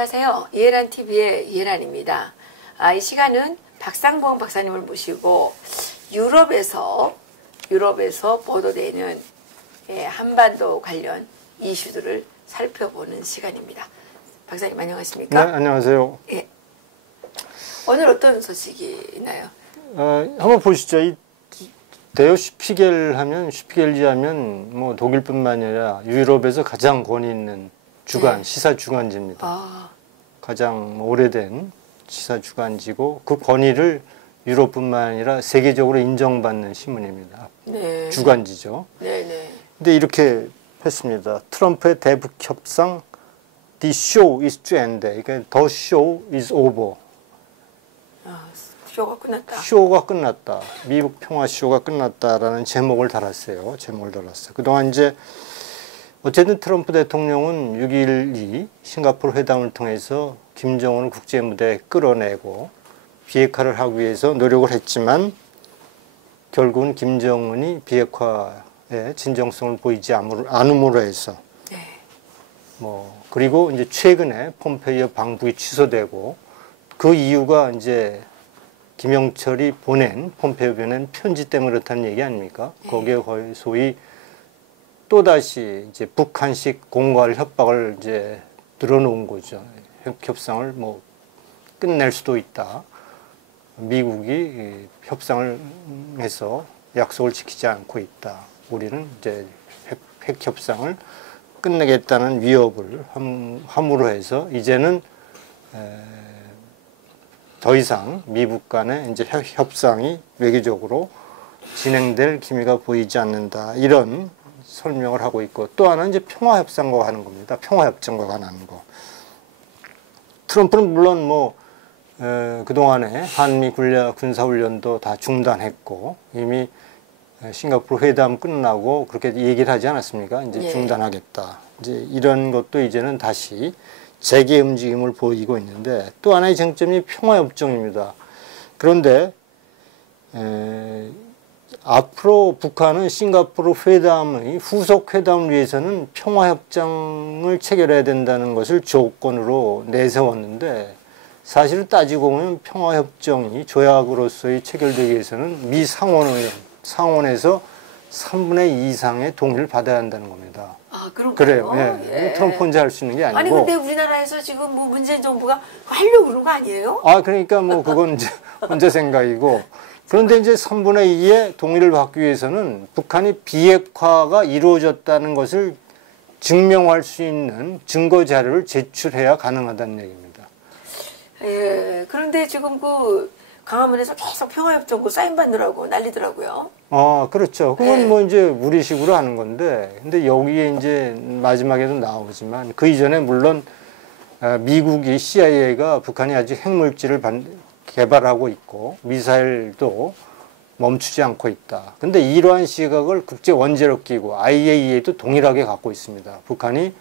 안녕하세요. 이해란TV의 이해란입니다. 이 시간은 박상봉 박사님을 모시고 유럽에서 보도되는 한반도 관련 이슈들을 살펴보는 시간입니다. 박사님 안녕하십니까? 네, 안녕하세요. 예. 오늘 어떤 소식이 있나요? 한번 보시죠. 이 데어 슈피겔지 하면 뭐 독일뿐만 아니라 유럽에서 가장 권위 있는 주간, 네. 시사 주간지입니다. 가장 오래된 시사 주간지고 그 권위를 유럽뿐만 아니라 세계적으로 인정받는 신문입니다. 네. 주간지죠. 네. 근데 이렇게 했습니다. 트럼프의 대북 협상 The show is to end. 그러니까 The show is over. 쇼가 끝났다. 미국 평화 쇼가 끝났다라는 제목을 달았어요. 그동안 이제 어쨌든 트럼프 대통령은 6.12 싱가포르 회담을 통해서 김정은을 국제 무대에 끌어내고 비핵화를 하기 위해서 노력을 했지만 결국은 김정은이 비핵화에 진정성을 보이지 않음으로 해서 그리고 이제 최근에 폼페이오 방북이 취소되고 그 이유가 이제 김영철이 폼페이오 보낸 편지 때문에 그렇다는 얘기 아닙니까? 거기에 거의 소위 또다시 이제 북한식 공갈 협박을 이제 늘어놓은 거죠. 협상을 끝낼 수도 있다. 미국이 협상을 해서 약속을 지키지 않고 있다. 우리는 이제 핵 협상을 끝내겠다는 위협을 함으로 해서 이제는 더 이상 미국 간의 이제 협상이 외교적으로 진행될 기미가 보이지 않는다. 이런 설명을 하고 있고 또 하나는 이제 평화협상과 하는 겁니다. 평화협정과 관한 거. 트럼프는 물론 그동안에 한미 군사훈련도 다 중단했고 이미 싱가포르 회담 끝나고 그렇게 얘기를 하지 않았습니까? 이제 중단하겠다. 이제 이런 것도 이제는 다시 재개 움직임을 보이고 있는데 또 하나의 쟁점이 평화협정입니다. 그런데 앞으로 북한은 싱가포르 회담의 후속 회담을 위해서는 평화협정을 체결해야 된다는 것을 조건으로 내세웠는데 사실은 따지고 보면 평화협정이 조약으로서의 체결되기 위해서는 미 상원에서 3분의 2 이상의 동의를 받아야 한다는 겁니다. 그래요. 예. 트럼프 혼자 할 수 있는 게 아니고. 아니 근데 우리나라에서 지금 문재인 정부가 하려고 그런 거 아니에요? 그러니까 그건 이제 혼자 생각이고. 그런데 이제 3분의 2의 동의를 받기 위해서는 북한이 비핵화가 이루어졌다는 것을 증명할 수 있는 증거 자료를 제출해야 가능하다는 얘기입니다. 예. 그런데 지금 강화문에서 계속 평화협정 사인 받느라고 난리더라고요. 그렇죠. 그건 이제 우리식으로 하는 건데, 근데 여기에 이제 마지막에도 나오지만 그 이전에 물론 미국이 CIA가 북한이 아직 핵물질을 개발하고 있고 미사일도 멈추지 않고 있다. 근데 이러한 시각을 국제원자력기구 IAEA도 동일하게 갖고 있습니다. 북한이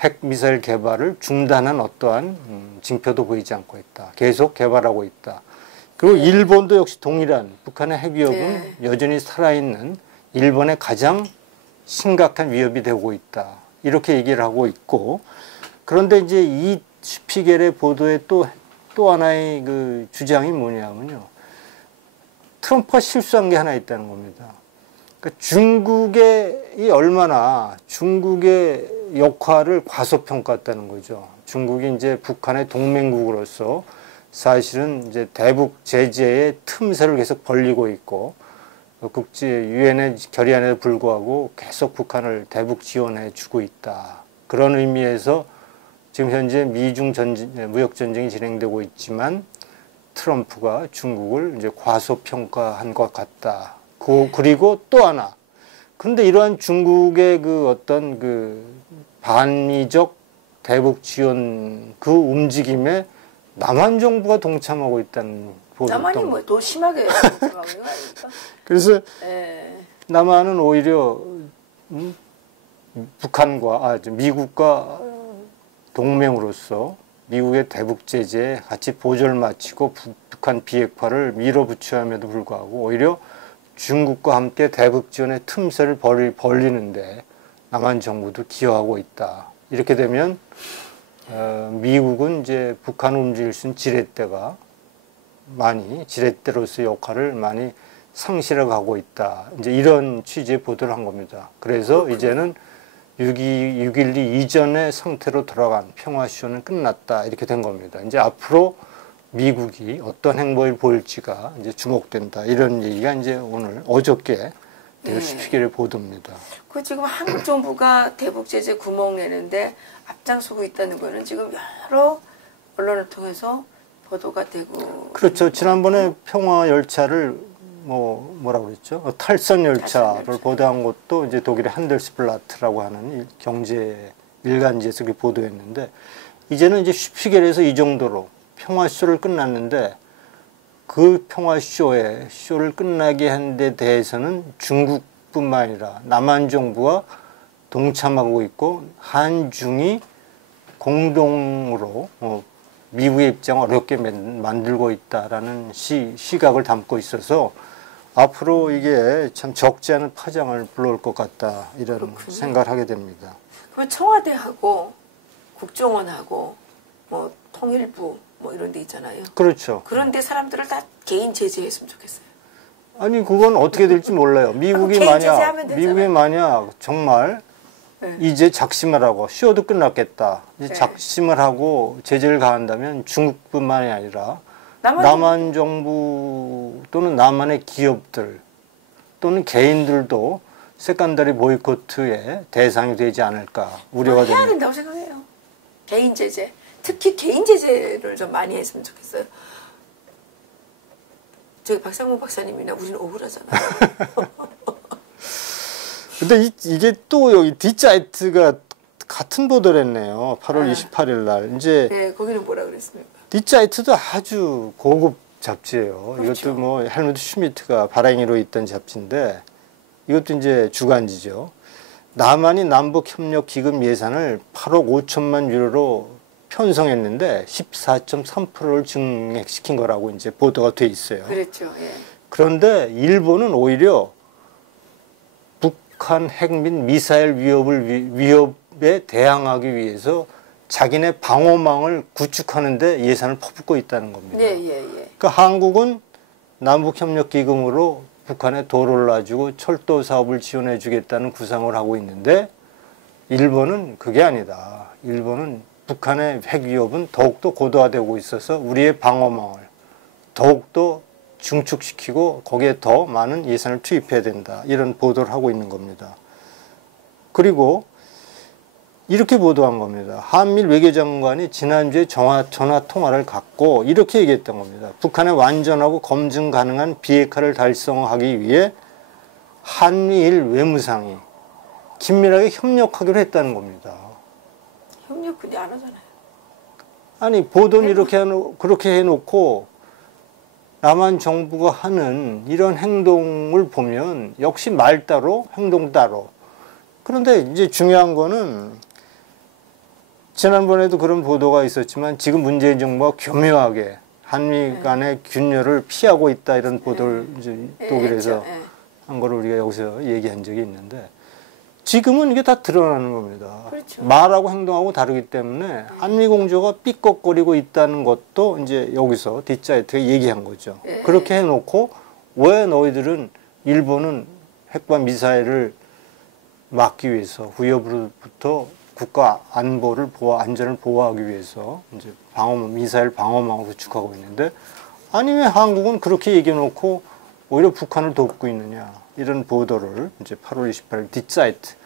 핵 미사일 개발을 중단한 어떠한 징표도 보이지 않고 있다. 계속 개발하고 있다. 그리고 일본도 역시 동일한 북한의 핵 위협은 여전히 살아있는 일본의 가장 심각한 위협이 되고 있다. 이렇게 얘기를 하고 있고 그런데 이제 이 슈피겔의 보도에 또 하나의 주장이 뭐냐면요. 트럼프가 실수한 게 하나 있다는 겁니다. 그러니까 중국이 얼마나 중국의 역할을 과소평가했다는 거죠. 중국이 이제 북한의 동맹국으로서 사실은 이제 대북 제재의 틈새를 계속 벌리고 있고 국제 유엔의 결의안에도 불구하고 계속 북한을 대북 지원해 주고 있다. 그런 의미에서 지금 현재 미중 무역 전쟁이 진행되고 있지만 트럼프가 중국을 이제 과소평가한 것 같다. 그리고 또 하나. 그런데 이러한 중국의 어떤 반미적 대북 지원 움직임에 남한 정부가 동참하고 있다는 보도. 남한이 더 심하게 동참하고요. 그래서 남한은 오히려 북한과 미국과 동맹으로서 미국의 대북 제재에 같이 보조를 마치고 북한 비핵화를 밀어붙여함에도 불구하고 오히려 중국과 함께 대북 지원의 틈새를 벌리는데 남한 정부도 기여하고 있다. 이렇게 되면 미국은 이제 북한을 움직일 수 있는 지렛대가 지렛대로서의 역할을 많이 상실해 가고 있다. 이제 이런 취지의 보도를 한 겁니다. 그래서 그렇군요. 이제는 6.12 이전의 상태로 돌아간 평화쇼는 끝났다. 이렇게 된 겁니다. 이제 앞으로 미국이 어떤 행보를 보일지가 이제 주목된다. 이런 얘기가 이제 어저께 슈피겔의 보도입니다. 그 지금 한국 정부가 대북 제재 구멍 내는데 앞장서고 있다는 거는 지금 여러 언론을 통해서 보도가 되고. 그렇죠. 지난번에 평화 열차를 뭐라 그랬죠? 탈선 열차를 보도한 것도 이제 독일의 한델스블라트라고 하는 경제 일간지에서 그렇게 보도했는데, 이제는 이제 슈피겔에서 이 정도로 평화쇼를 끝났는데, 그 쇼를 끝나게 한 데 대해서는 중국뿐만 아니라 남한 정부가 동참하고 있고, 한중이 공동으로 미국의 입장을 어렵게 만들고 있다라는 시각을 담고 있어서 앞으로 이게 참 적지 않은 파장을 불러올 것 같다, 이런 그렇군요. 생각을 하게 됩니다. 그럼 청와대하고 국정원하고 뭐 통일부 뭐 이런 데 있잖아요. 그렇죠. 그런데 사람들을 다 개인 제재했으면 좋겠어요. 아니 그건 어떻게 될지 몰라요. 미국이 개인 제재하면 되잖아요. 만약 정말 네. 이제 작심을 하고 쇼도 끝났겠다, 이제 네. 작심을 하고 제재를 가한다면 중국뿐만이 아니라 남한 정부 또는 남한의 기업들 또는 개인들도 세컨더리 보이콧의 대상이 되지 않을까 우려가 해야 됩니다. 된다고 생각해요. 개인 제재. 특히 개인 제재를 좀 많이 했으면 좋겠어요. 저기 박상무 박사님이나 우리는 억울하잖아요. 근데 이게 또 여기 디자이트가 같은 보도를 했네요. 8월 네. 28일 날. 이제 네, 거기는 뭐라 그랬습니까? 디자이트도 아주 고급 잡지예요. 그렇죠. 이것도 뭐 헬무트 슈미트가 발행으로 있던 잡지인데, 이것도 이제 주간지죠. 남한이 남북협력기금 예산을 8억 5천만 유로로 편성했는데 14.3%를 증액시킨 거라고 이제 보도가 돼 있어요. 그랬죠. 예. 그런데 일본은 오히려 북한 핵 및 미사일 위협에 대항하기 위해서 자기네 방어망을 구축하는데 예산을 퍼붓고 있다는 겁니다. 네, 예, 예. 그러니까 한국은 남북협력기금으로 북한에 도로를 놔주고 철도 사업을 지원해 주겠다는 구상을 하고 있는데, 일본은 그게 아니다. 일본은 북한의 핵 위협은 더욱더 고도화되고 있어서 우리의 방어망을 더욱더 중축시키고 거기에 더 많은 예산을 투입해야 된다, 이런 보도를 하고 있는 겁니다. 그리고 이렇게 보도한 겁니다. 한미일 외교장관이 지난주에 전화 통화를 갖고 이렇게 얘기했던 겁니다. 북한의 완전하고 검증 가능한 비핵화를 달성하기 위해 한미일 외무상이 긴밀하게 협력하기로 했다는 겁니다. 협력 근데 안 하잖아요. 아니 보도는 그렇게 해놓고 남한 정부가 하는 이런 행동을 보면 역시 말 따로 행동 따로. 그런데 이제 중요한 거는, 지난번에도 그런 보도가 있었지만 지금 문재인 정부가 교묘하게 한미 간의 균열을 피하고 있다, 이런 보도를 이제 독일에서 한 거를 우리가 여기서 얘기한 적이 있는데, 지금은 이게 다 드러나는 겁니다. 그렇죠. 말하고 행동하고 다르기 때문에 한미 공조가 삐걱거리고 있다는 것도 이제 여기서 디자이트가 얘기한 거죠. 그렇게 해놓고 왜 너희들은 일본은 핵과 미사일을 막기 위해서 위협으로부터 국가 안전을 보호하기 위해서 이제 미사일 방어망을 구축하고 있는데, 아니 왜 한국은 그렇게 얘기해놓고 오히려 북한을 돕고 있느냐, 이런 보도를 이제 8월 28일 디자이트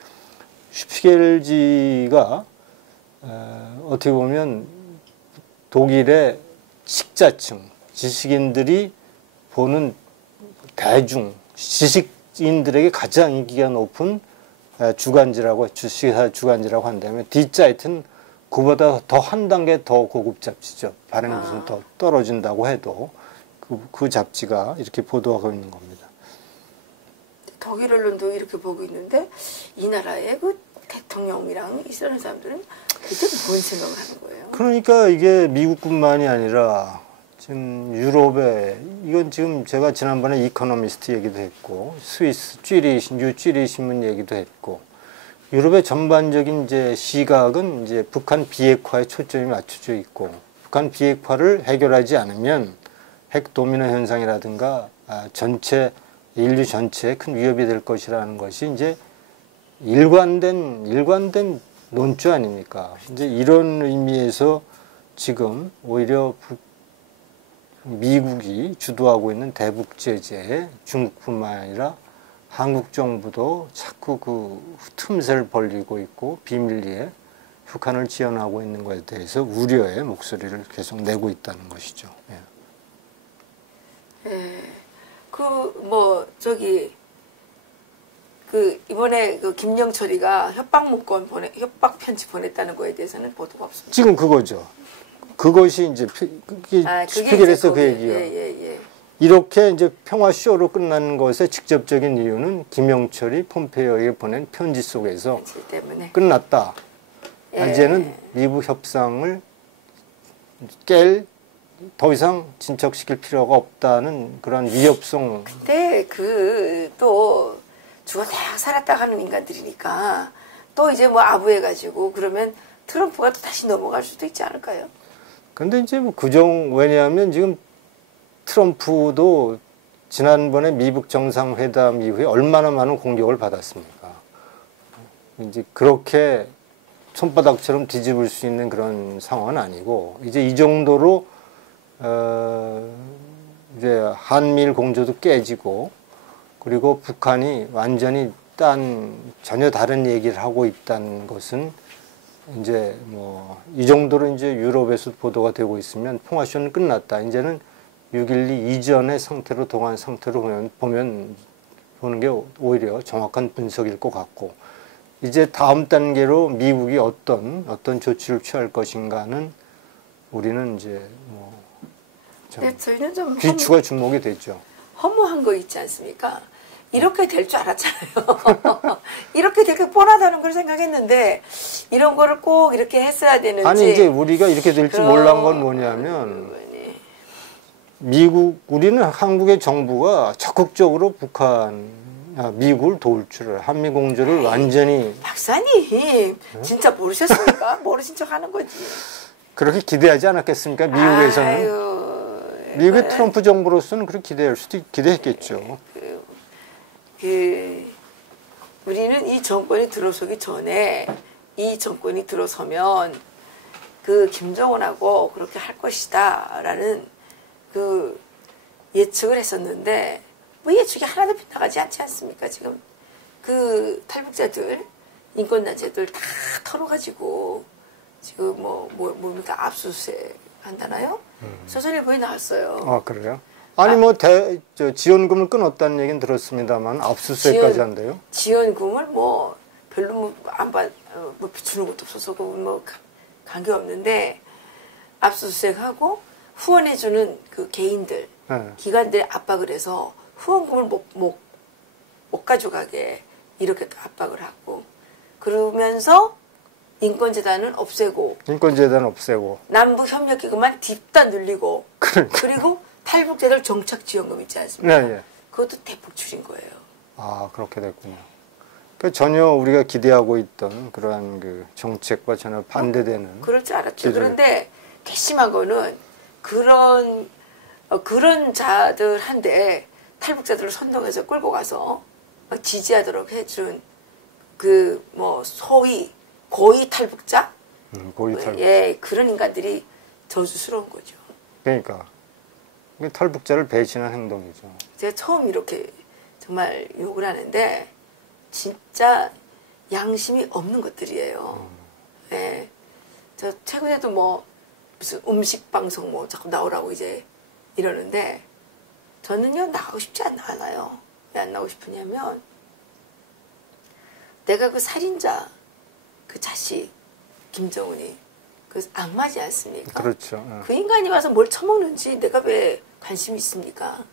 슈피겔지가 어떻게 보면 독일의 식자층, 지식인들이 보는 지식인들에게 가장 인기가 높은 주시사 주간지라고 한다면, 디자이트는 그보다 더 한 단계 더 고급 잡지죠. 발행이 무슨 더 떨어진다고 해도 그 잡지가 이렇게 보도하고 있는 겁니다. 독일 언론도 이렇게 보고 있는데, 이 나라의 그 대통령이랑 이스라엘 사람들은 그때 뭔 생각을 하는 거예요? 그러니까 이게 미국뿐만이 아니라 지금 유럽에, 이건 지금 제가 지난번에 이코노미스트 얘기도 했고, 스위스 뉴 쥐리 신문 얘기도 했고, 유럽의 전반적인 이제 시각은 이제 북한 비핵화에 초점이 맞춰져 있고, 북한 비핵화를 해결하지 않으면 핵 도미노 현상이라든가 전체 인류 전체에 큰 위협이 될 것이라는 것이 이제 일관된 논조 아닙니까? 이제 이런 의미에서 지금 오히려 미국이 주도하고 있는 대북 제재에 중국뿐만 아니라 한국 정부도 자꾸 그 틈새를 벌리고 있고 비밀리에 북한을 지원하고 있는 것에 대해서 우려의 목소리를 계속 내고 있다는 것이죠. 예. 예. 이번에 그 김영철이가 협박 편지 보냈다는 거에 대해서는 보도가 없습니다. 지금 그거죠. 그것이 이제 스피겔에서 그 얘기예요. 예. 이렇게 이제 평화쇼로 끝나는 것의 직접적인 이유는 김영철이 폼페이오에게 보낸 편지 속에서 때문에. 끝났다. 예. 이제는 미국 협상을 더 이상 진척시킬 필요가 없다는 그런 위협성. 근데 또 죽었다 살았다 하는 인간들이니까 또 이제 뭐 아부해가지고 그러면 트럼프가 또 다시 넘어갈 수도 있지 않을까요? 근데 이제 뭐 왜냐하면 지금 트럼프도 지난번에 미국 정상회담 이후에 얼마나 많은 공격을 받았습니까? 이제 그렇게 손바닥처럼 뒤집을 수 있는 그런 상황은 아니고, 이제 이 정도로 이제 한미일 공조도 깨지고, 그리고 북한이 완전히 전혀 다른 얘기를 하고 있다는 것은 이제 뭐 이 정도로 이제 유럽에서 보도가 되고 있으면 평화쇼는 끝났다. 이제는 6.12 이전의 상태로 동한 상태로 보는 게 오히려 정확한 분석일 것 같고, 이제 다음 단계로 미국이 어떤 조치를 취할 것인가는 우리는 이제 뭐 저희는 좀 귀추가 주목이 되죠. 허무한 거 있지 않습니까? 이렇게 될 줄 알았잖아요. 이렇게 되게 뻔하다는 걸 생각했는데 이런 거를 꼭 이렇게 했어야 되는지. 아니 이제 우리가 이렇게 될지 몰란 건 뭐냐면, 우리는 한국의 정부가 적극적으로 미국을 도울 줄을, 한미 공조를 완전히. 박사님 진짜 모르셨습니까? 모르신 척 하는 거지. 그렇게 기대하지 않았겠습니까? 미국에서는. 미국의 트럼프 정부로서는 그렇게 기대했겠죠. 우리는 이 정권이 들어서기 전에 이 정권이 들어서면 그 김정은하고 그렇게 할 것이다라는 그 예측을 했었는데 뭐 예측이 하나도 빗나가지 않지 않습니까? 지금 그 탈북자들 인권단체들 다 털어가지고 지금 뭡니까 압수수색 한다나요? 조선일보에 나왔어요. 아 그래요? 아니 지원금을 끊었다는 얘기는 들었습니다만 압수수색까지 한대요? 지원금을 별로 주는 것도 없어서 관계 없는데 압수수색하고 후원해주는 그 개인들, 기관들이 압박을 해서 후원금을 못 가져가게 이렇게 또 압박을 하고, 그러면서 인권재단은 없애고 남북협력기금만 딥다 늘리고 그리고 탈북자들 정착지원금 있지 않습니까? 네, 예. 그것도 대폭 줄인 거예요. 아 그렇게 됐군요. 그러니까 전혀 우리가 기대하고 있던 그러한 그 정책과 전혀 반대되는. 그럴 줄 알았죠. 그런데 괘씸한 거는 그런 자들한테 탈북자들을 선동해서 끌고 가서 지지하도록 해준 소위 고위 탈북자? 고위 탈북자. 예, 그런 인간들이 저주스러운 거죠. 그러니까 탈북자를 배신한 행동이죠. 제가 처음 이렇게 정말 욕을 하는데 진짜 양심이 없는 것들이에요. 예, 저 최근에도 무슨 음식 방송 자꾸 나오라고 이제 이러는데 저는요 나가고 싶지 않아요. 왜 안 나가고 싶으냐면 내가 그 살인자 그 자식 김정은이 그 악마지 않습니까? 그렇죠. 그 인간이 와서 뭘 처먹는지 내가 왜 관심이 있습니까?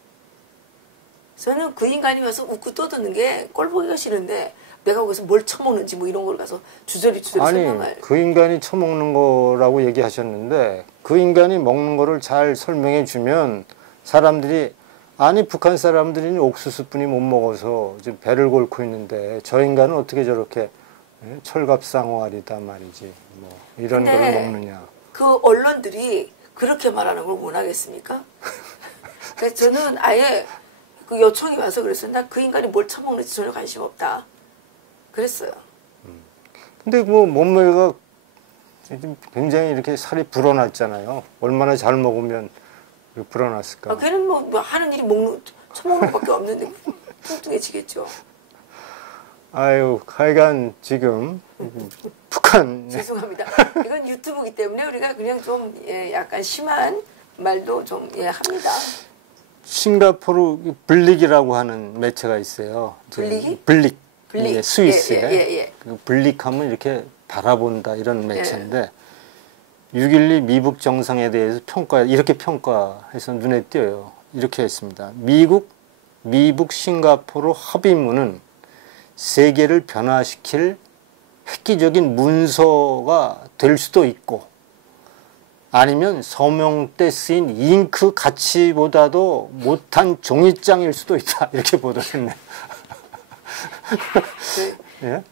저는 그 인간이 와서 웃고 떠드는 게 꼴 보기가 싫은데 내가 거기서 뭘 처먹는지 이런 걸 가서 주저리 설명할. 아니 그 인간이 처먹는 거라고 얘기하셨는데 그 인간이 먹는 거를 잘 설명해 주면 사람들이 북한 사람들이 옥수수뿐이 못 먹어서 지금 배를 골고 있는데 저 인간은 어떻게 저렇게 예? 철갑상어알이다 말이지. 뭐 이런 걸 먹느냐. 그 언론들이 그렇게 말하는 걸 원하겠습니까? 그래서 저는 아예 그 요청이 와서 그랬어요. 나 그 인간이 뭘 처먹는지 전혀 관심 없다. 그랬어요. 근데 뭐 몸매가 굉장히 이렇게 살이 불어났잖아요. 얼마나 잘 먹으면 불어났을까. 걔는 뭐 하는 일이 처먹는 것밖에 없는데 뚱뚱해지겠죠. 아유, 하여간 지금 북한 죄송합니다. 이건 유튜브이기 때문에 우리가 그냥 좀 약간 심한 말도 좀 합니다. 싱가포르 블릭이라고 하는 매체가 있어요. 블릭이? 블릭. 블릭. 스위스에. 그 블릭하면 이렇게 바라본다 이런 매체인데 6.12 미북 정상에 대해서 이렇게 평가해서 눈에 띄어요. 이렇게 했습니다. 미북 싱가포르 합의문은 세계를 변화시킬 획기적인 문서가 될 수도 있고 아니면 서명 때 쓰인 잉크 가치보다도 못한 종이장일 수도 있다. 이렇게 보도했네요. 예?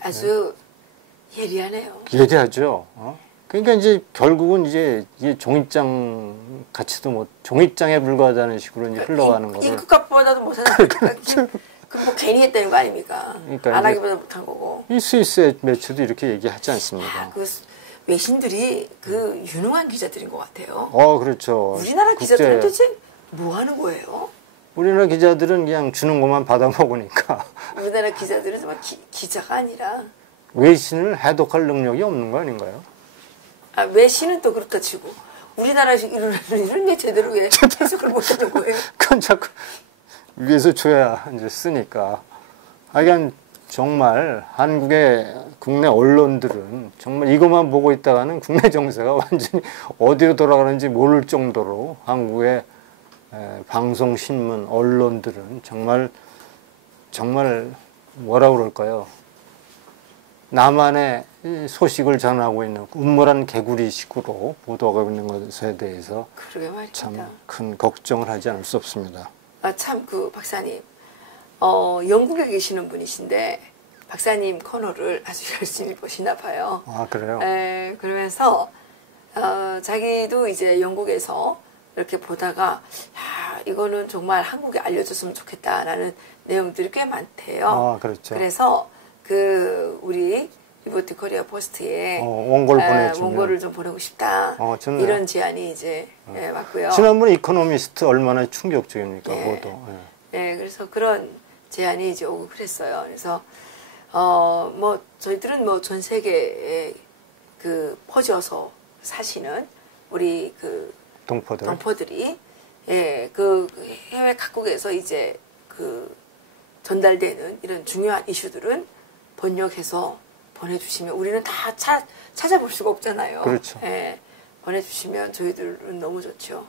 아주 예리하네요. 예리하죠. 그러니까 이제 결국은 이제 종이장 가치도 종이장에 불과하다는 식으로 이제 흘러가는 거를. 잉크값보다도 못하는 그뭐 괜히 했다는 거 아닙니까? 그러니까 안 하기보다 못한 거고. 이 스위스의 매체도 이렇게 얘기하지 않습니까? 그 외신들이 그 유능한 기자들인 것 같아요. 그렇죠. 우리나라 기자들은 도대체 뭐 하는 거예요? 우리나라 기자들은 그냥 주는 것만 받아 먹으니까. 우리나라 기자들은 정말 기자가 아니라 외신을 해독할 능력이 없는 거 아닌가요? 외신은 또 그렇다 치고 우리나라에서 일어나는 일은 왜 제대로 왜 해석을 못하는 거예요? 그건 자꾸 위에서 줘야 이제 쓰니까. 하여간 정말 한국의 국내 언론들은 정말 이것만 보고 있다가는 국내 정세가 완전히 어디로 돌아가는지 모를 정도로 한국의 방송, 신문, 언론들은 정말 뭐라 그럴까요? 나만의 소식을 전하고 있는 음모란 개구리식으로 보도하고 있는 것에 대해서 참 큰 걱정을 하지 않을 수 없습니다. 참 그 박사님 영국에 계시는 분이신데 박사님 코너를 아주 열심히 보시나 봐요. 그래요? 네, 그러면서 자기도 이제 영국에서 이렇게 보다가 이거는 정말 한국에 알려줬으면 좋겠다라는 내용들이 꽤 많대요. 그렇죠. 그래서 우리 리버티 코리아 포스트에 원고를 좀 보내고 싶다. 이런 제안이 이제 왔고요. 지난번에 이코노미스트 얼마나 충격적입니까? 보도. 네, 그래서 그런 제안이 이제 오고 그랬어요. 그래서 뭐 저희들은 뭐 전 세계에 그 퍼져서 사시는 우리 그 동포들이 그 해외 각국에서 이제 그 전달되는 이런 중요한 이슈들은 번역해서 보내주시면 우리는 다 찾아볼 수가 없잖아요. 그렇죠. 보내주시면 저희들은 너무 좋죠.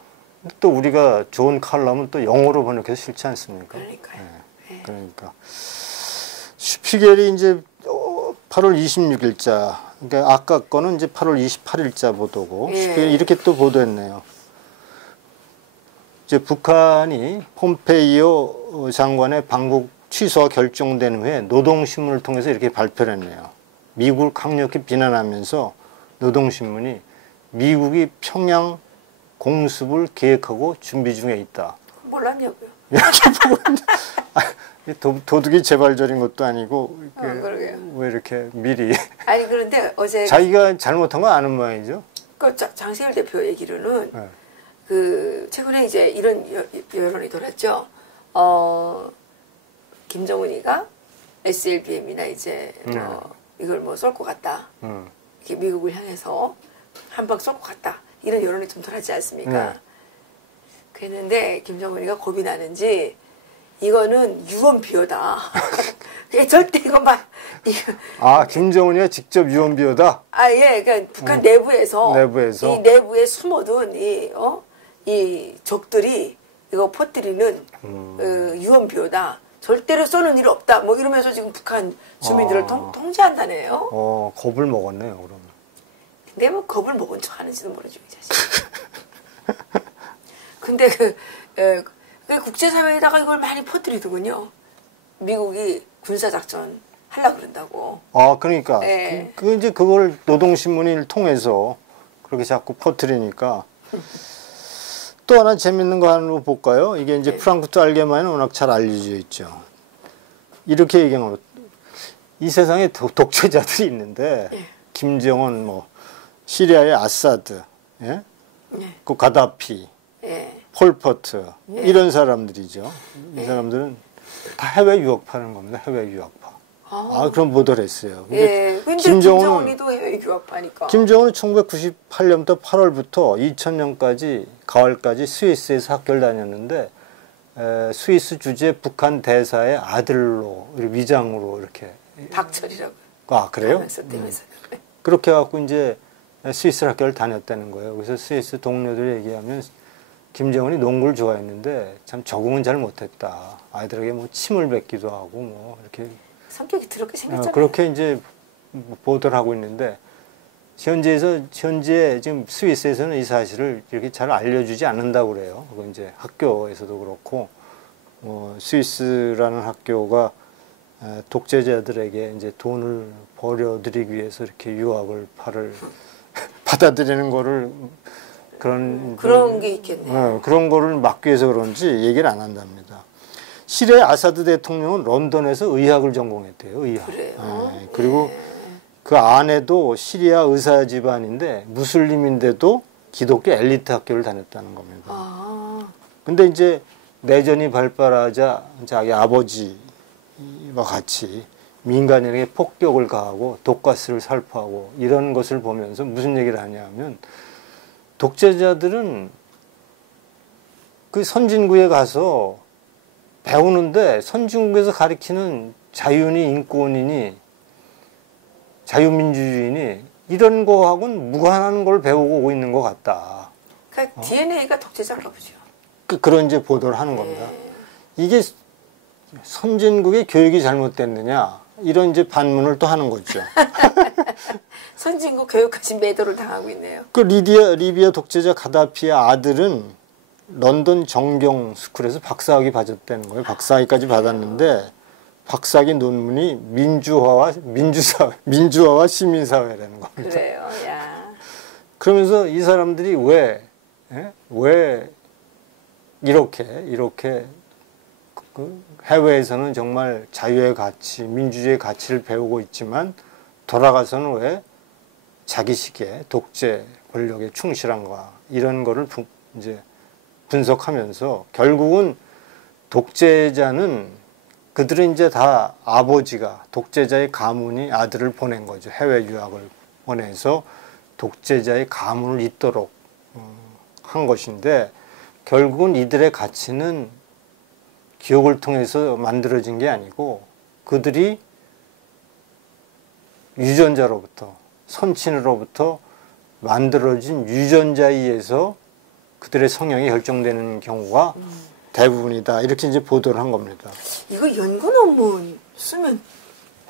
또 우리가 좋은 칼럼은 또 영어로 번역해서 싫지 않습니까? 그러니까요. 그러니까 슈피겔이 이제 8월 26일자, 그러니까 아까 거는 이제 8월 28일자 보도고 슈피겔이 이렇게 또 보도했네요. 이제 북한이 폼페이오 장관의 방북 취소가 결정된 후에 노동신문을 통해서 이렇게 발표를 했네요. 미국을 강력히 비난하면서 노동신문이 미국이 평양 공습을 계획하고 준비 중에 있다. 몰랐냐고요. 도둑이 재발절인 것도 아니고 그러게요. 왜 이렇게 미리. 아니 그런데 어제 자기가 잘못한 거 아는 모양이죠. 그 장세일 대표 얘기로는 그 최근에 이제 이런 여론이 돌았죠. 김정은이가 SLBM이나 이제 이걸 뭐 쏠 것 같다. 이렇게 미국을 향해서 한 방 쏠 것 같다. 이런 여론이 좀 돌았지 않습니까? 그랬는데 김정은이가 겁이 나는지 이거는 유언비어다. 절대 이건 막 김정은이가 직접 유언비어다? 그러니까 북한 내부에서 이 내부에 숨어둔 이 적들이 이거 퍼뜨리는 유언비어다. 절대로 쏘는 일 없다. 뭐 이러면서 지금 북한 주민들을 통제한다네요. 겁을 먹었네요, 그러면. 근데 뭐 겁을 먹은 척 하는지도 모르죠, 이 자식. 근데 국제사회에다가 이걸 많이 퍼뜨리더군요. 미국이 군사작전 하려고 그런다고. 아, 그러니까. 네. 그 이제 그걸 노동신문을 통해서 그렇게 자꾸 퍼뜨리니까. 또 하나 재밌는 거 하나 볼까요? 이게 이제 네. 프랑크푸르트 알게마인은 워낙 잘 알려져 있죠. 이렇게 얘기한 거. 이 세상에 독재자들이 있는데, 네. 김정은, 뭐, 시리아의 아사드, 예? 네. 그 가다피, 예. 폴포트, 이런 사람들이죠. 이 사람들은 다 해외 유학파는 겁니다. 해외 유학파. 그럼 보도를 했어요. 예. 근데 김정은이도 해외 유학파니까. 김정은은 1998년부터 8월부터 2000년까지 가을까지 스위스에서 학교를 다녔는데 스위스 주재 북한 대사의 아들로 위장으로 이렇게. 박철이라고. 아, 그래요? 그렇게 해갖고 이제 스위스 학교를 다녔다는 거예요. 그래서 스위스 동료들 얘기하면 김정은이 농구를 좋아했는데 참 적응은 잘 못했다. 아이들에게 뭐 침을 뱉기도 하고 뭐 이렇게 성격이 더럽게 생겼잖아요. 그렇게 이제 보도를 하고 있는데 현재 지금 스위스에서는 이 사실을 이렇게 잘 알려주지 않는다고 그래요. 그 이제 학교에서도 그렇고 스위스라는 학교가 독재자들에게 이제 돈을 벌여들이기 위해서 이렇게 유학을 받아들이는 거를 그런 게 있겠네요. 그런 거를 막기 위해서 그런지 얘기를 안 한답니다. 시리아 아사드 대통령은 런던에서 의학을 전공했대요. 의학. 그래요? 그리고 그 아내도 시리아 의사 집안인데 무슬림인데도 기독교 엘리트 학교를 다녔다는 겁니다. 근데 이제 내전이 발발하자 자기 아버지와 같이 민간인에게 폭격을 가하고 독가스를 살포하고 이런 것을 보면서 무슨 얘기를 하냐면 독재자들은 그 선진국에 가서 배우는데 선진국에서 가리키는 자유니 인권이니 자유민주주의니 이런 거하고는 무관한 걸 배우고 오고 있는 것 같다. 그러니까 DNA가 독재자인가 보죠. 그런 이제 보도를 하는 겁니다. 이게 선진국의 교육이 잘못됐느냐 이런 이제 반문을 또 하는 거죠. 선진국 교육까지 매도를 당하고 있네요. 그 리비아 독재자 가다피의 아들은 런던 정경 스쿨에서 박사학위 받았다는 거예요. 박사학위까지 받았는데 박사학위 논문이 민주화와 시민사회라는 겁니다. 그래요, 야. 그러면서 이 사람들이 왜 이렇게 그 해외에서는 정말 자유의 가치, 민주주의의 가치를 배우고 있지만 돌아가서는 왜 자기식의 독재 권력에 충실한가 이런 거를 이제 분석하면서 결국은 독재자는 그들은 이제 다 아버지가 독재자의 가문이 아들을 보낸 거죠. 해외 유학을 보내서 독재자의 가문을 잇도록 한 것인데 결국은 이들의 가치는 기억을 통해서 만들어진 게 아니고 그들이 유전자로부터 선친으로부터 만들어진 유전자에 의해서 그들의 성향이 결정되는 경우가 대부분이다. 이렇게 이제 보도를 한 겁니다. 이거 연구 논문 쓰면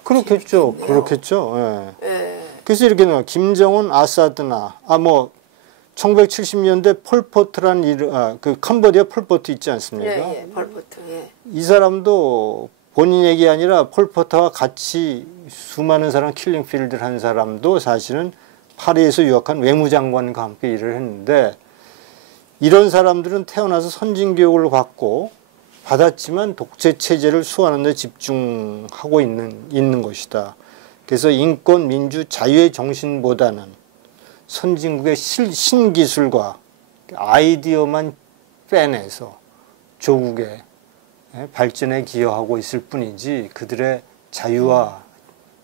그렇겠죠. 재밌겠네요. 그렇겠죠. 예. 예. 그래서 이렇게 나와요. 김정은, 아사드나 1970년대 폴포트라는 그 캄보디아 폴포트 있지 않습니까? 예, 폴포트. 예. 이 사람도 본인 얘기 아니라 폴포트와 같이 수많은 사람 킬링필드를 한 사람도 사실은 파리에서 유학한 외무장관과 함께 일을 했는데 이런 사람들은 태어나서 선진교육을 받았지만 독재 체제를 수호하는 데 집중하고 있는 것이다. 그래서 인권, 민주, 자유의 정신보다는 선진국의 신기술과 아이디어만 빼내서 조국의 발전에 기여하고 있을 뿐이지 그들의 자유와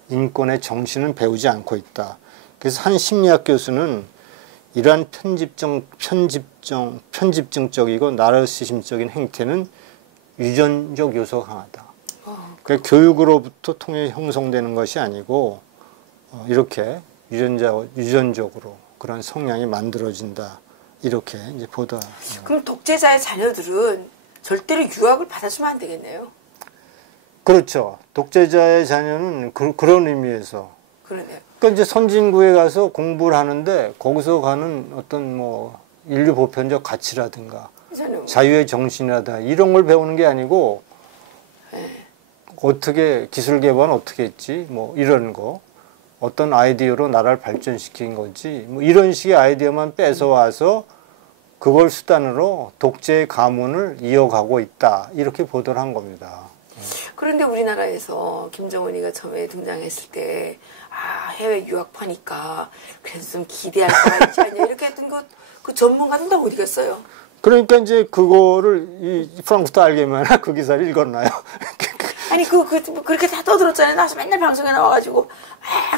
인권의 정신은 배우지 않고 있다. 그래서 한 심리학 교수는 이러한 편집증적이고 나르시심적인 행태는 유전적 요소가 강하다. 그러니까 교육으로부터 통해 형성되는 것이 아니고 이렇게 유전적으로 그런 성향이 만들어진다. 이렇게 이제 보다. 그럼 독재자의 자녀들은 절대로 유학을 받아주면 안 되겠네요. 그렇죠. 독재자의 자녀는 그런 의미에서. 그러네요. 그러니까 이제 선진국에 가서 공부를 하는데 거기서 가는 어떤 인류 보편적 가치라든가 자유의 정신이라든가 이런 걸 배우는 게 아니고 어떻게 기술 개발은 어떻게 했지? 뭐 이런 거 어떤 아이디어로 나라를 발전시킨 거지? 뭐 이런 식의 아이디어만 뺏어와서 그걸 수단으로 독재의 가문을 이어가고 있다 이렇게 보도를 한 겁니다. 그런데 우리나라에서 김정은이가 처음에 등장했을 때 해외 유학파니까 그래서 좀 기대할 수가 있지 않냐 이렇게 했던 그 전문가는 다 어디 갔어요? 그러니까 이제 그거를 이 프랑크푸르트 알게마나 그 기사를 읽었나요? 아니 그렇게 다 떠들었잖아요. 나서 맨날 방송에 나와가지고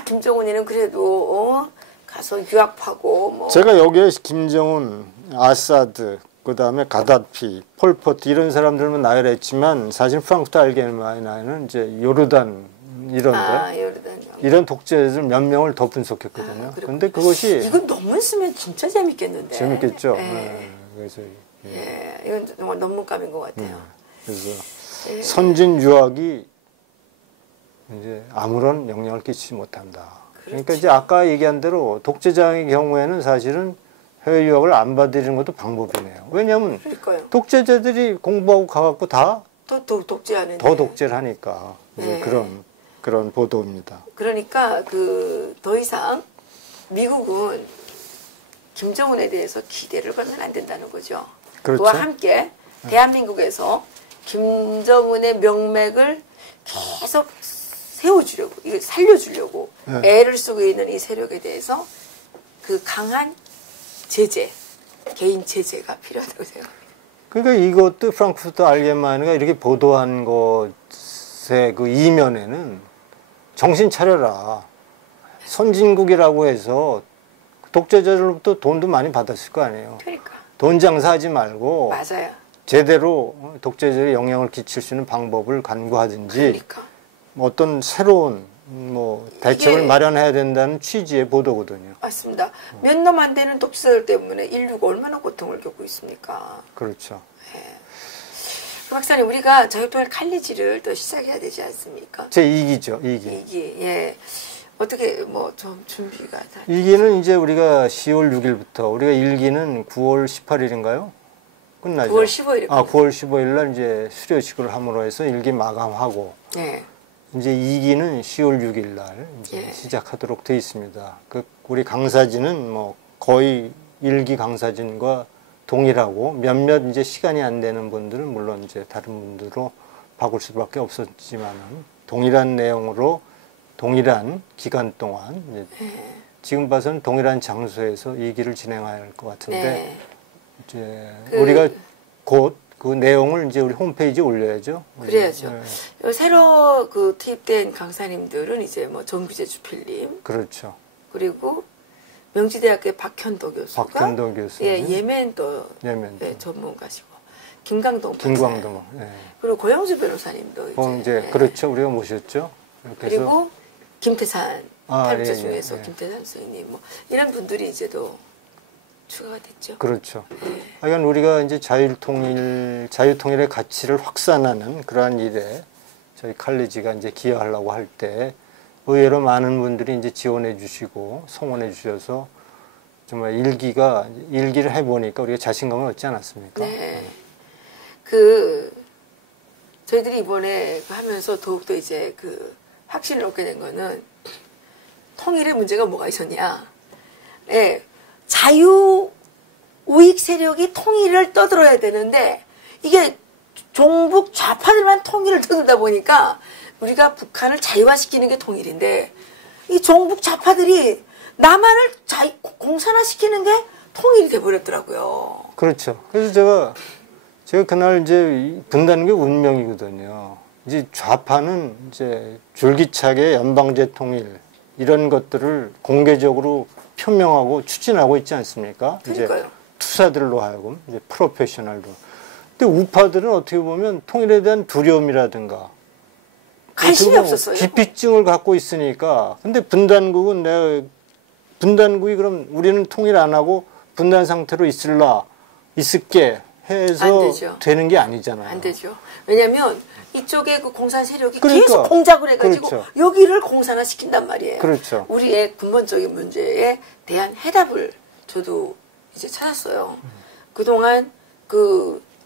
김정은이는 그래도 가서 유학파고 뭐. 제가 여기에 김정은, 아사드, 그다음에 가다피, 폴포트 이런 사람들만 나열했지만 사실 프랑크푸르트 알게마나는 이제 요르단 이런데 요르단 이런 독재자들 몇 명을 더 분석했거든요. 그런데 그것이 이건 논문 쓰면 진짜 재밌겠는데. 재밌겠죠. 그래서 이건 정말 논문감인 것 같아요. 그래서 선진 유학이 이제 아무런 영향을 끼치지 못한다. 그러니까 이제 아까 얘기한 대로 독재자의 경우에는 사실은 해외 유학을 안 받으려는 것도 방법이네요. 왜냐하면 독재자들이 공부하고 가갖고 다 더 독재하는 더 독재를 하니까 그런 보도입니다. 그러니까 더 이상 미국은 김정은에 대해서 기대를 걸면 안 된다는 거죠. 그렇죠. 그와 함께 대한민국에서 김정은의 명맥을 계속 세워주려고, 이거 살려주려고 애를 쓰고 있는 이 세력에 대해서 그 강한 제재, 개인 제재가 필요하다고 생각합니다. 그러니까 이것도 프랑크푸르트 알게마인가 이렇게 보도한 것의 그 이면에는 정신 차려라. 선진국이라고 해서 독재자들로부터 돈도 많이 받았을 거 아니에요. 그러니까. 돈 장사하지 말고 맞아요. 제대로 독재자에 영향을 끼칠 수 있는 방법을 간구하든지 그러니까. 어떤 새로운 대책을 마련해야 된다는 취지의 보도거든요. 맞습니다. 몇 놈 안 되는 독재자들 때문에 인류가 얼마나 고통을 겪고 있습니까? 그렇죠. 박사님, 우리가 자유통일 칼리지를 또 시작해야 되지 않습니까? 제 2기죠. 2기. 2기. 어떻게 좀 준비가 다. 2기는 이제 우리가 10월 6일부터 우리가 1기는 9월 18일인가요? 끝나죠. 9월 15일. 9월 15일 날 이제 수료식을 함으로 해서 1기 마감하고. 네. 이제 2기는 10월 6일 날 이제 시작하도록 돼 있습니다. 우리 강사진은 거의 1기 강사진과 동일하고 몇몇 이제 시간이 안 되는 분들은 물론 이제 다른 분들로 바꿀 수밖에 없었지만은 동일한 내용으로 동일한 기간 동안 지금 봐서는 동일한 장소에서 2기를 진행할 것 같은데 이제 우리가 곧 그 내용을 이제 우리 홈페이지에 올려야죠. 그래야죠. 새로 투입된 강사님들은 이제 정규재 주필님. 그렇죠. 그리고 명지대학교의 박현도 교수가. 박현도 교수. 예멘도 전문가시고. 김광동. 그리고 고영수 변호사님도 이제 그렇죠. 우리가 모셨죠. 그리고 김태산 탈북자 중에서 김태산 선생님 이런 분들이 이제도 추가가 됐죠. 그렇죠. 하여간 우리가 이제 자유통일의 가치를 확산하는 그러한 일에 저희 칼리지가 이제 기여하려고 할 때 의외로 많은 분들이 이제 지원해 주시고 성원해 주셔서 정말 일기를 해보니까 우리가 자신감을 얻지 않았습니까? 네. 저희들이 이번에 하면서 더욱더 이제 확신을 얻게 된 거는 통일의 문제가 뭐가 있었냐. 자유 우익 세력이 통일을 떠들어야 되는데 이게 종북 좌파들만 통일을 떠들다 보니까 우리가 북한을 자유화시키는 게 통일인데 이 종북 좌파들이 남한을 공산화시키는 게 통일이 돼버렸더라고요. 그렇죠. 그래서 제가 그날 이제 분다는 게 운명이거든요. 이제 좌파는 이제 줄기차게 연방제 통일 이런 것들을 공개적으로 표명하고 추진하고 있지 않습니까? 그러니까요. 이제 투사들로 하여금 이제 프로페셔널로. 근데 우파들은 어떻게 보면 통일에 대한 두려움이라든가 관심이 없었어요. 기피증을 갖고 있으니까. 근데 분단국이 그럼 우리는 통일 안 하고 분단 상태로 있을게 해서 되는 게 아니잖아요. 안 되죠. 왜냐하면 이쪽에 공산 세력이 그러니까, 계속 공작을 해가지고 그렇죠. 여기를 공산화 시킨단 말이에요. 그렇죠. 우리의 근본적인 문제에 대한 해답을 저도 이제 찾았어요. 그동안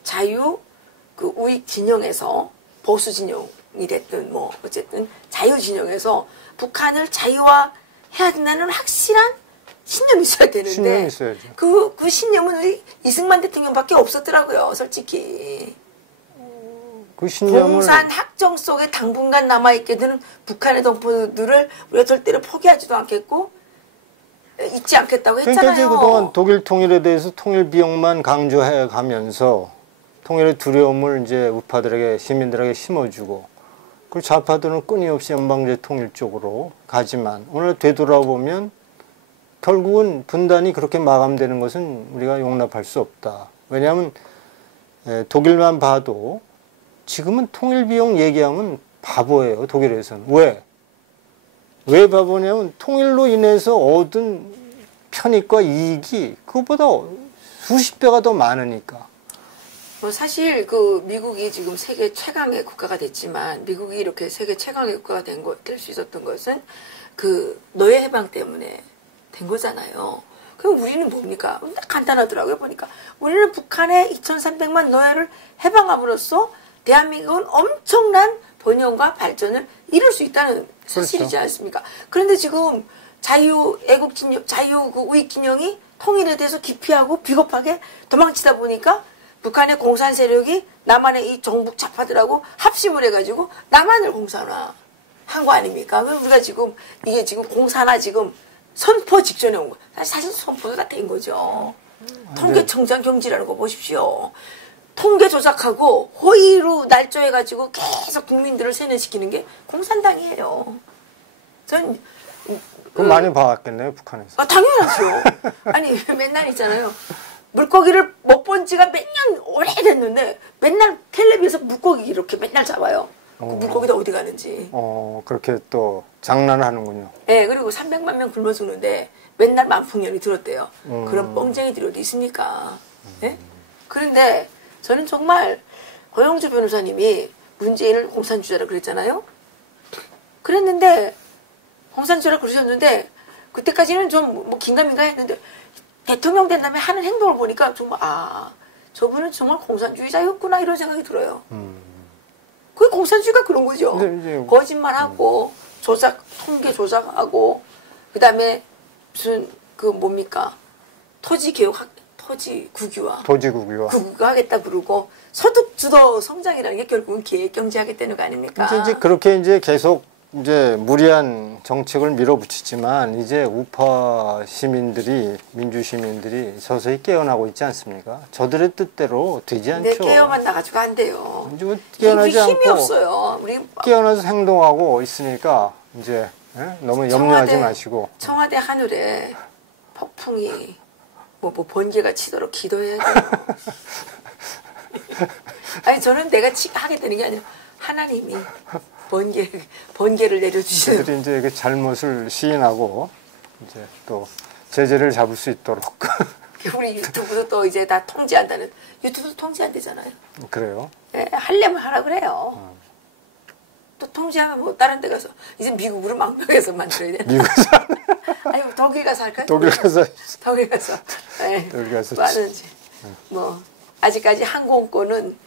자유 우익 진영에서 보수 진영 됐든 뭐 어쨌든 자유 진영에서 북한을 자유화해야 된다는 확실한 신념이 있어야 되는데 신념이 있어야죠. 그 신념은 우리 이승만 대통령밖에 없었더라고요, 솔직히. 그 신념을 공산 학정 속에 당분간 남아있게 되는 북한의 동포들을 우리가 절대로 포기하지도 않겠고 잊지 않겠다고 했잖아요. 그러니까 이제 그동안 독일 통일에 대해서 통일 비용만 강조해 가면서 통일의 두려움을 이제 우파들에게 시민들에게 심어주고 그리고 좌파들은 끊임없이 연방제 통일 쪽으로 가지만 오늘 되돌아보면 결국은 분단이 그렇게 마감되는 것은 우리가 용납할 수 없다. 왜냐하면 독일만 봐도 지금은 통일 비용 얘기하면 바보예요. 독일에서는. 왜 바보냐면 통일로 인해서 얻은 편익과 이익이 그것보다 수십 배가 더 많으니까. 뭐 사실 그 미국이 지금 세계 최강의 국가가 됐지만 미국이 이렇게 세계 최강의 국가가 될 수 있었던 것은 그 노예 해방 때문에 된 거잖아요. 그럼 우리는 뭡니까? 간단하더라고요. 보니까 우리는 북한의 2,300만 노예를 해방함으로써 대한민국은 엄청난 번영과 발전을 이룰 수 있다는 사실이지 그렇죠. 않습니까? 그런데 지금 자유 애국진영, 자유 그 우익진영이 통일에 대해서 기피하고 비겁하게 도망치다 보니까 북한의 공산 세력이 남한의 이 정북 좌파들하고 합심을 해가지고 남한을 공산화 한 거 아닙니까? 그럼 우리가 지금 이게 지금 공산화 지금 선포 직전에 온 거. 사실 선포가 다 된 거죠. 통계청장 경지라는 거 보십시오. 통계 조작하고 호의로 날조해가지고 계속 국민들을 세뇌시키는 게 공산당이에요. 전 그럼 많이 봐왔겠네요, 북한에서. 당연하죠. 아니 맨날 있잖아요. 물고기를 못 본 지가 몇 년 오래됐는데 맨날 텔레비에서 물고기 이렇게 맨날 잡아요. 그 물고기도 어디 가는지. 그렇게 또 장난을 하는군요. 네, 그리고 300만 명 굶어 죽는데 맨날 만풍년이 들었대요. 그런 뻥쟁이들이 어디 있습니까? 네? 그런데 저는 정말 고영주 변호사님이 문재인을 공산주의자라 그랬잖아요. 그랬는데 공산주의라 그러셨는데 그때까지는 좀 뭐 긴가민가 했는데 대통령 된 다음에 하는 행동을 보니까 정말 저분은 정말 공산주의자였구나 이런 생각이 들어요. 그게 공산주의가 그런 거죠. 거짓말하고 통계 조작하고 그다음에 무슨 그 뭡니까 토지 국유화 하겠다 그러고 소득 주도 성장이라는 게 결국은 계획 경제 하겠다는 거 아닙니까? 이제 그렇게 이제 계속 이제 무리한 정책을 밀어붙이지만 이제 우파 시민들이 민주 시민들이 서서히 깨어나고 있지 않습니까? 저들의 뜻대로 되지 않죠. 네, 깨어만 나가지고 안 돼요. 이제 깨어나지 않고 힘이 없어요. 우리 깨어나서 행동하고 있으니까 이제 너무 염려하지 마시고 청와대 하늘에 폭풍이 뭐 번개가 치도록 기도해야 돼요. 아니 저는 내가 하게 되는 게 아니라 하나님이 번개를 내려주시는. 그들이 이제 그 잘못을 시인하고 이제 또 제재를 잡을 수 있도록. 우리 유튜브도 또 이제 다 통제한다는. 유튜브도 통제 안 되잖아요. 그래요? 네, 하려면 하라 그래요. 또 통제하면 뭐 다른 데 가서 이제 미국으로 망명해서 만들어야 되나? 미국에서? 아니 뭐 독일 가서 할까요? 독일 가서. 독일 가서. 네. 독일 가서. 뭐 하는지. 뭐 아직까지 항공권은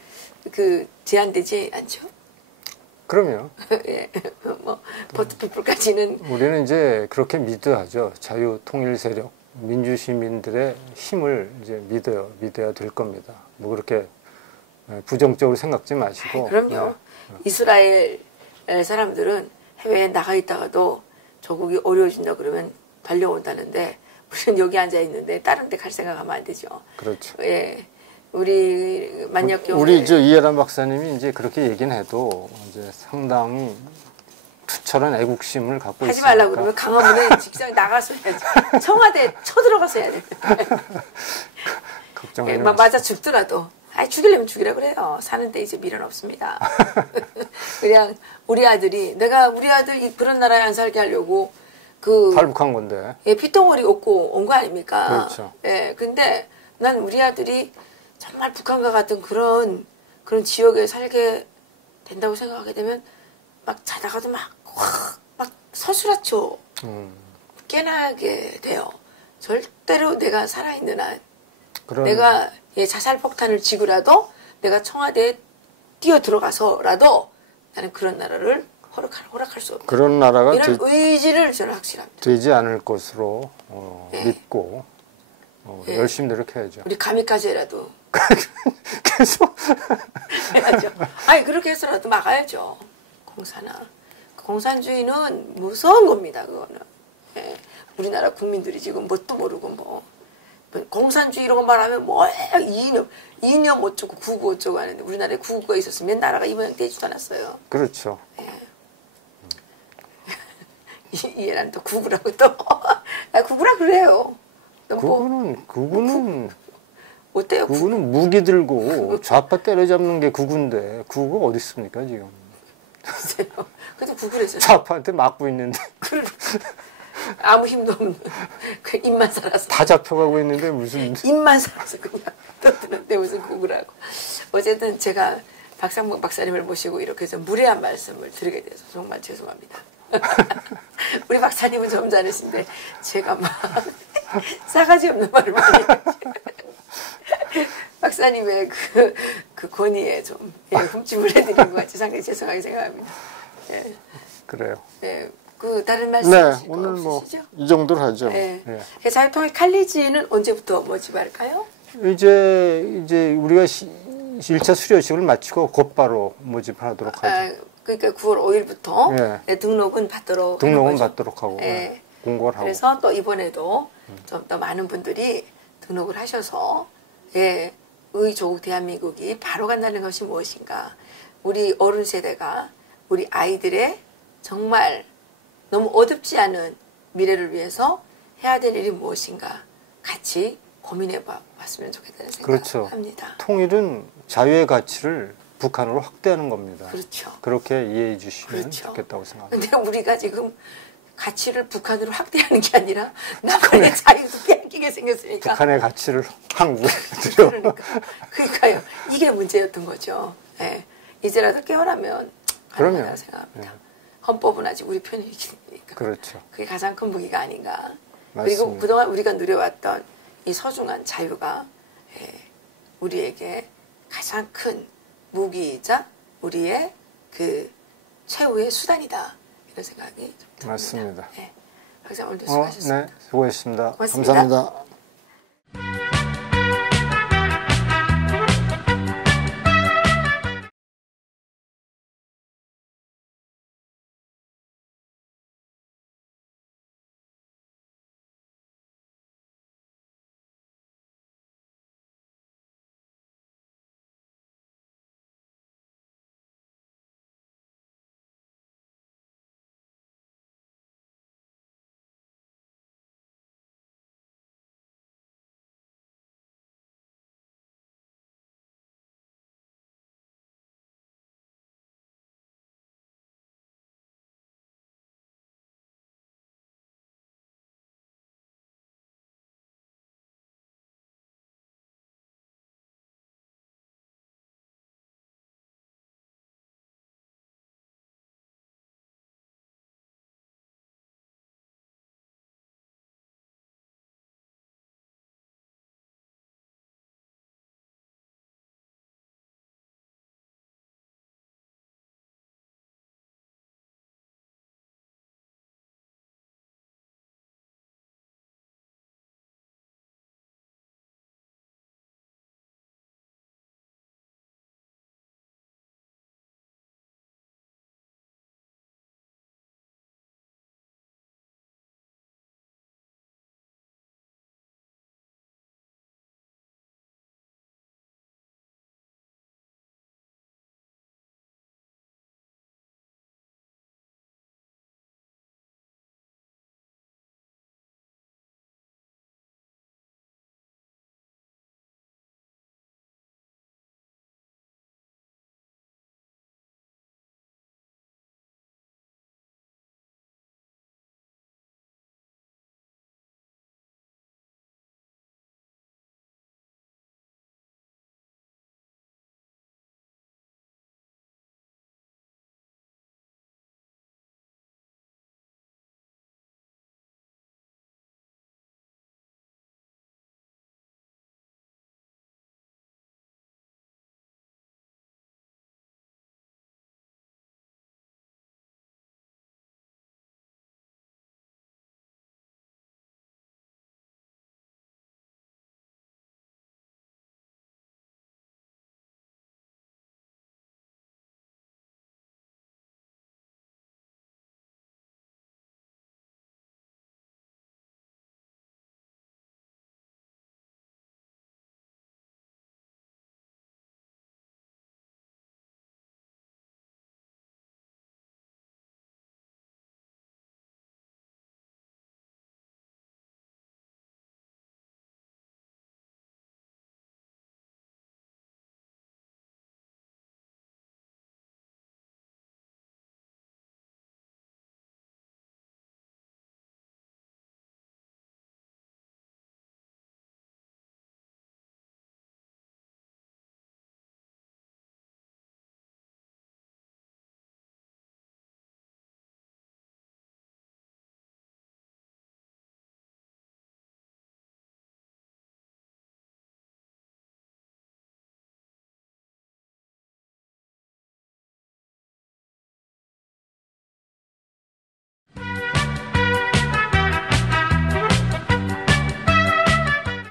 그 제한되지 않죠? 그럼요. 예, 뭐 버트피플까지는 우리는 이제 그렇게 믿어야죠. 자유 통일 세력, 민주 시민들의 힘을 이제 믿어야 될 겁니다. 뭐 그렇게 부정적으로 생각지 마시고. 그럼요. 이스라엘 사람들은 해외에 나가 있다가도 조국이 어려워진다 그러면 달려온다는데 우리는 여기 앉아 있는데 다른 데 갈 생각하면 안 되죠. 그렇죠. 예. 우리 만약경 우리 이해란 박사님이 이제 그렇게 얘기는 해도 이제 상당히 투철한 애국심을 갖고 하지 있으니까. 말라고 그러면 강화문에 직장 나가서 해야지. 청와대 쳐들어가서 해야 돼. 걱정하지 맞아 죽더라도. 죽이려면 죽이라 그래요. 사는데 이제 미련 없습니다. 그냥 우리 아들이 내가 우리 아들 그런 나라에 안 살게 하려고 탈북한 건데. 예, 핏덩어리 얻고 온 거 아닙니까? 그렇죠. 예, 근데 난 우리 아들이 정말 북한과 같은 그런 지역에 살게 된다고 생각하게 되면 막 자다가도 막 서술하죠. 깨나게 돼요. 절대로 내가 살아있는 한 내가 자살 폭탄을 지고라도 내가 청와대에 뛰어 들어가서라도 나는 그런 나라를 허락할 수 없다. 그런 나라가 이런 의지를 저는 확실합니다. 되지 않을 것으로 네. 믿고 네. 열심히 노력해야죠. 우리 가미까지라도 계속 해야죠. 아니 그렇게 해서라도 막아야죠. 공산화. 공산주의는 무서운 겁니다. 그거는. 예. 우리나라 국민들이 지금 뭣도 모르고 뭐 공산주의라고 말하면 뭐 이념 어쩌고 구구 어쩌고 하는데 우리나라에 구구가 있었으면 나라가 이 모양 되지도 않았어요. 그렇죠. 예. 얘는 또 구구라고 또 구구라 그래요. 그거는 어때요? 그거는 무기 들고 좌파 때려잡는 게 구구인데 구구가 어디 있습니까 지금? 글쎄요. 그래도 구구랬어요. 좌파한테 맞고 있는데 아무 힘도 없는 그 입만 살아서 다 잡혀가고 있는데 무슨 입만 살아서 그냥 떠드는데 무슨 구구라고. 어쨌든 제가 박상봉 박사님을 모시고 이렇게 해서 무례한 말씀을 드리게 돼서 정말 죄송합니다. 우리 박사님은 점잖으신데 제가 막 싸가지 없는 말을 많이 박사님의 그 권위에 좀 흠집을 해드린 것 같이 상당히 죄송하게 생각합니다. 예. 그래요. 예. 그 다른 말씀 네, 없으시죠? 오늘 뭐 이 정도로 하죠. 네. 예. 자유통일 칼리지는 언제부터 모집할까요? 이제 우리가 1차 수료식을 마치고 곧바로 모집하도록 하죠. 그러니까 9월 5일부터 예. 등록은 받도록 하고 예. 공고를 하고. 그래서 또 이번에도 좀 더 많은 분들이 등록을 하셔서 조국 대한민국이 바로 간다는 것이 무엇인가, 우리 어른 세대가 우리 아이들의 정말 너무 어둡지 않은 미래를 위해서 해야 될 일이 무엇인가 같이 고민해 봤으면 좋겠다는 생각을 합니다. 통일은 자유의 가치를 북한으로 확대하는 겁니다. 그렇죠. 그렇게 이해해 주시면 그렇죠. 좋겠다고 생각합니다. 근데 우리가 지금 가치를 북한으로 확대하는 게 아니라 남한의 자유도 빼앗기게 생겼으니까. 북한의 가치를 한국에 들여. 그러니까요. 이게 문제였던 거죠. 예. 이제라도 깨어나면 가능하다고 생각합니다. 예. 헌법은 아직 우리 편이니까. 그렇죠. 그게 가장 큰 무기가 아닌가. 맞습니다. 그리고 그동안 우리가 누려왔던 이 소중한 자유가 우리에게 가장 큰 무기이자 우리의 그 최후의 수단이다. 이런 생각이 좀 듭니다. 맞습니다. 박사님 오늘도 수고하셨습니다. 네, 수고하셨습니다. 고맙습니다. 감사합니다.